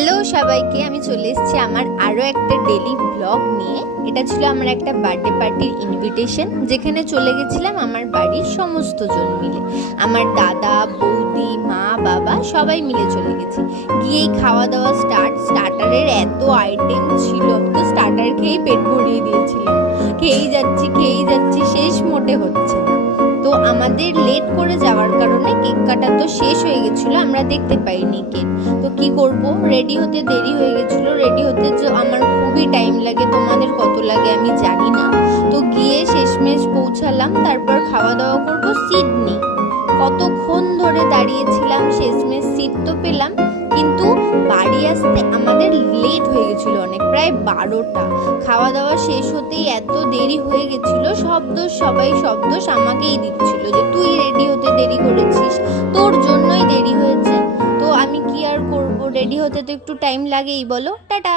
Hello সবাইকে, আমি চলে এসেছি আমার আরও একটা ডেলি ব্লগ নিয়ে। এটা ছিল আমার একটা বার্থডে পার্টির ইনভিটেশন, যেখানে চলে গেছিলাম আমার বাড়ির সমস্ত জন মিলে। আমার দাদা, বৌদি, মা, বাবা সবাই মিলে চলে গেছি। গিয়েই খাওয়া দাওয়া স্টার্টারের এত আইটেম ছিল, আমি তো স্টার্টার খেয়েই পেট ভরিয়ে দিয়েছিলাম। খেয়েই যাচ্ছি, শেষ মোটে হচ্ছে না। তো আমাদের লেট করে যাওয়ার কারণে কেক কাটা তো শেষ হয়ে গেছিলো, আমরা দেখতে পাইনি কেক। তো কি করব, রেডি হতে দেরি হয়ে গেছিলো। রেডি হতে যে আমার খুবই টাইম লাগে, তোমাদের কত লাগে আমি জানি না। তো গিয়ে শেষমেশ পৌঁছালাম, তারপর খাওয়া দাওয়া করব, সিট নেই। কতক্ষণ ধরে দাঁড়িয়েছিলাম, শেষমেশ সিট তো পেলাম, কিন্তু বাড়ি আসতে আমাদের লেট হয়ে গেছিল অনেক, প্রায় 12টা। খাওয়া দাওয়া শেষ হতেই এত দেরি হয়ে গেছিল, সবাই শব্দ আমাকেই দিচ্ছিল যে তুই রেডি হতে দেরি করেছিস, তোর জন্যই দেরি হয়েছে। তো আমি কি আর করব, রেডি হতে তো একটু টাইম লাগেই, বলো। টাটা।